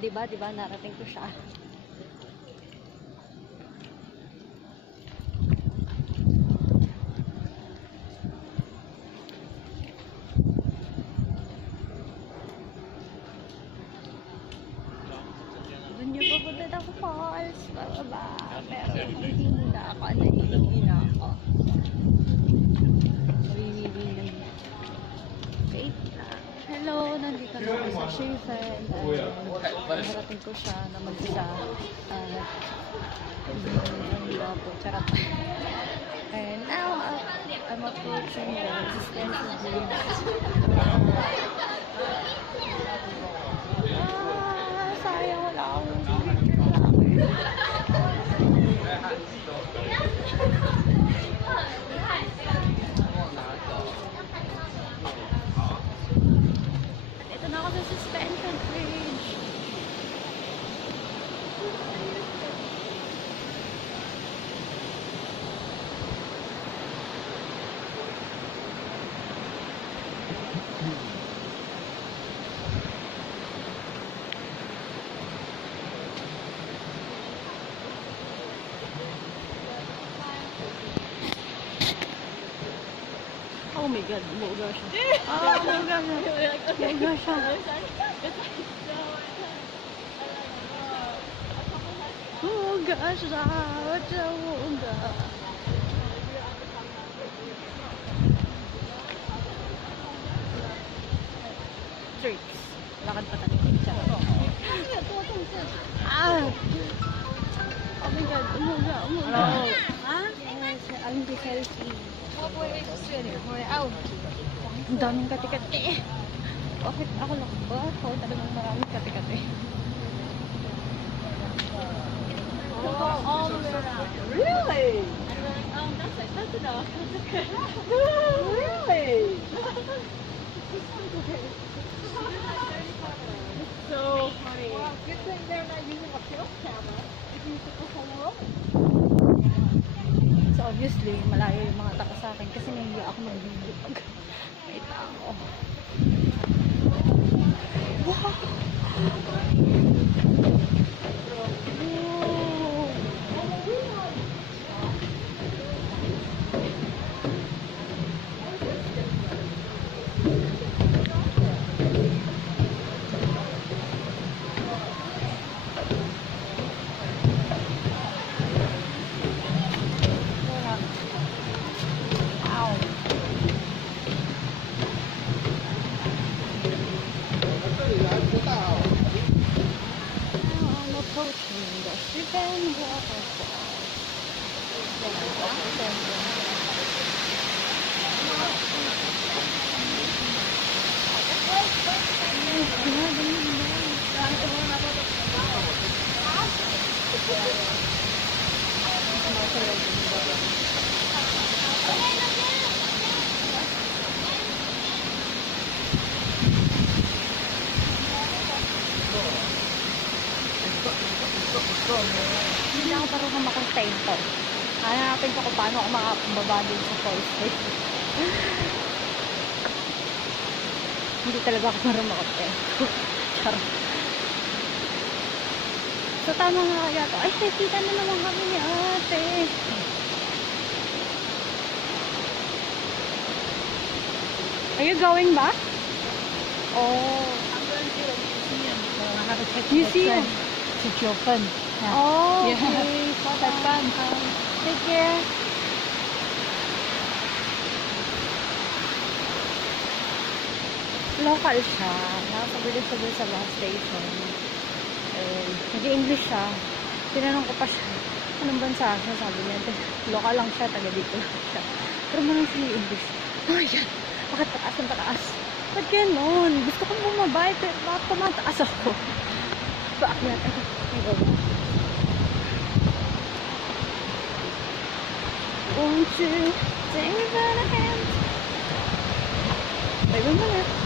Diba, narating ko siya. Doon niyo pupunta ako falls, pababa. Pero hindi na ako, nahihili na ako. Wait lang. Hello, nandito na ako sa Sheffield. Narating ko siya na mag-isa. Hindi ako, charot. And now, I'm approaching the Resistance Bridge. Sayang wala akong ito na ako sa Suspension Bridge. Oh my God, umuuga siya. Umuuga siya. Umuuga siya. Umuuga siya. Ba't siya umuuga? Tricks. Lakad pa tayo. Oh my God, umuuga. Ha? Yes, I'm the selfie. Ang daming kati-kati. Bakit ako lang ba? Ako talagang maraming kati-kati. All the way around. Really? That's enough. Really? So funny. Wow, good thing they're not using a film camera. If you use a hello. So obviously, malayo yung mga taka sa akin kasi nahiya ako mag-video pag may tao. Wow! Approaching the Sheffield Waterfall. Hindi ako parang makakontento. Hanapin ko kung paano ako makababa din sa falls. Hindi talaga ako parang makakontento. Charot. So tama nga kaya to. Ay, kita na naman kami ni ate. Are you going back? Oh. I'm going to the museum. So I have to check museum. It's open. Yeah. Oh, okay. Yeah. Have fun. Take care. Local siya. Nakakabili siya doon sa bus station. Nag-English siya. Tinanong ko pa siya, anong bansa siya? Sabi niya, local lang siya, taga dito lang siya. Pero mo nang siya English. Oh, yan. Bakit pataas ang pataas? Ba't ganon? Gusto kong bumabay, pero bakit tumataas ako? Paakyat. Ito. Won't you take me by the hand? Baby, mo na.